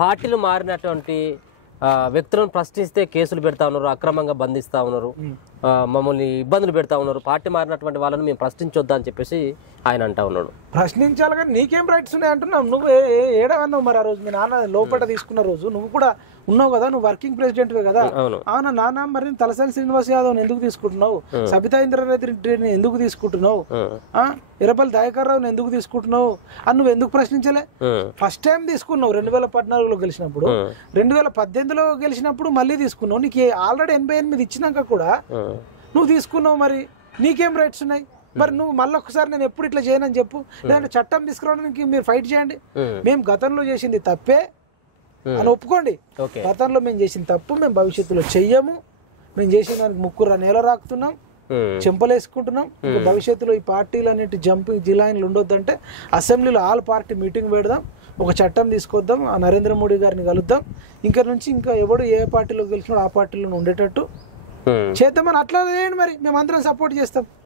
పార్టీలు మారినటువంటి వ్యక్తులను ప్రశ్నిస్తే కేసులు పెడతా ఉన్నారు, అక్రమంగా బంధిస్తా ఉన్నారు, మమ్మల్ని ఇబ్బందులు పెడతా ఉన్నారు, పార్టీ మారినటువంటి వాళ్ళని మేము ప్రశ్నించొద్దా అని చెప్పేసి ఆయన అంటా ఉన్నాడు. ప్రశ్నించాలి కానీ నీకేం రైట్స్ ఉన్నాయి అంటున్నావు. నువ్వు ఏడవన్నావు మరి ఆ రోజు మీ నాన్న లోపల తీసుకున్న రోజు నువ్వు కూడా ఉన్నావు కదా, నువ్వు వర్కింగ్ ప్రెసిడెంట్వే కదా. అవునా నాన్న, మరి తలసాని శ్రీనివాస్ యాదవ్ ఎందుకు తీసుకుంటున్నావు, సబితా ఇంద్రారెడ్డిని ఎందుకు తీసుకుంటున్నావు, ఎర్రపల్లి దయాకర్ రావుని ఎందుకు తీసుకుంటున్నావు అని నువ్వు ఎందుకు ప్రశ్నించలే? ఫస్ట్ టైం తీసుకున్నావు 2014లో గెలిచినప్పుడు, 2018లో గెలిచినప్పుడు మళ్ళీ తీసుకున్నావు. నీకు ఆల్రెడీ 88 ఇచ్చినాక కూడా నువ్వు తీసుకున్నావు. మరి నీకేం రైట్స్ ఉన్నాయి? మరి నువ్వు మళ్ళీ ఒకసారి నేను ఎప్పుడు ఇట్లా చేయనని చెప్పు, లేదంటే చట్టం తీసుకురావడానికి మీరు ఫైట్ చేయండి. మేము గతంలో చేసింది తప్పే అని ఒప్పుకోండి. గతంలో మేము చేసిన తప్పు మేము భవిష్యత్తులో చెయ్యము. మేము చేసిన దానికి ముక్కుర నేల రాకుతున్నాం, చెంపలేసుకుంటున్నాం. ఇంకా భవిష్యత్తులో ఈ పార్టీలు అన్నిటి జంపింగ్ జిలాయిన్లు ఉండొద్దంటే అసెంబ్లీలో ఆల్ పార్టీ మీటింగ్ పెడదాం, ఒక చట్టం తీసుకొద్దాం, ఆ నరేంద్ర మోడీ గారిని కలుద్దాం. ఇంకా నుంచి ఇంకా ఎవడు ఏ పార్టీలో గెలిచినాడు ఆ పార్టీలో ఉండేటట్టు చేద్దామని అట్లా చేయండి. మరి మేము అందరం సపోర్ట్ చేస్తాం.